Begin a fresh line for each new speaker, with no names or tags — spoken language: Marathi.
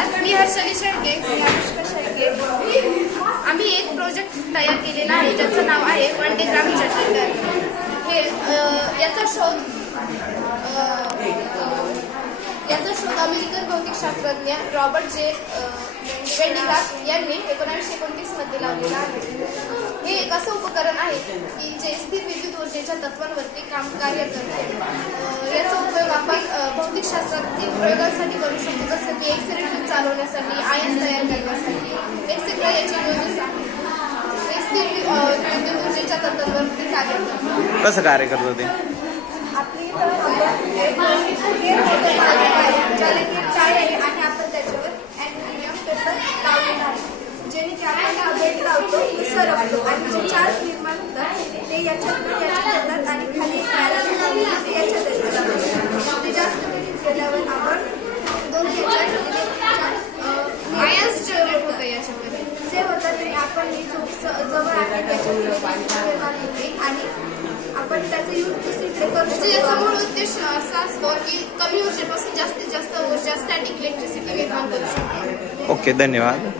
नमस्कार मी हर्षली शेळके मी अनुष्का शेळके. आम्ही एक प्रोजेक्ट तयार केलेला आहे ज्याचं नाव आहे वन डे ग्रामीण जटल हे याचा शोध याचा शोध अमेरिकन भौतिकशास्त्रज्ञ रॉबर्ट जे वेंडिग्राफ यांनी एकोणावीसशे एकोणतीसमध्ये लावलेला आहे. हे एक असं उपकरण आहे की जे स्थिर विद्युत ऊर्जेच्या तत्वांवरती काम कार्य करते. याचा उपयोग आपण भौतिकशास्त्रातील प्रयोगांसाठी करू शकतो जसं की एक्सरे चालवण्यासाठी आयन तयार करण्यासाठी एक्सेट्रा याची युजेस आहे स्थिर वि- अ, विद्युत ऊर्जेच्या तत्वांवरती कार्य करते
कसं कार्य करतं ते
होतं सरकतो. आणि जे चार्ज निर्माण होतात ते याच्यात आणि खाली एक पॅरल लावलेला ते याच्यात येतात ते जास्त वेळी गेल्यावर आपण दोन आयन्स जनरेट होतं याच्यामध्ये आपण हे जवळ आहे आणि त्याचा यूज दुसरीकडे करू शकतो. याचा मूळ उद्देश असा असतो की कमी ऊर्जेपासून जास्तीत जास्त ऊर्जा स्टॅटिक इलेक्ट्रिसिटी निर्माण करू शकतो.
ओके धन्यवाद.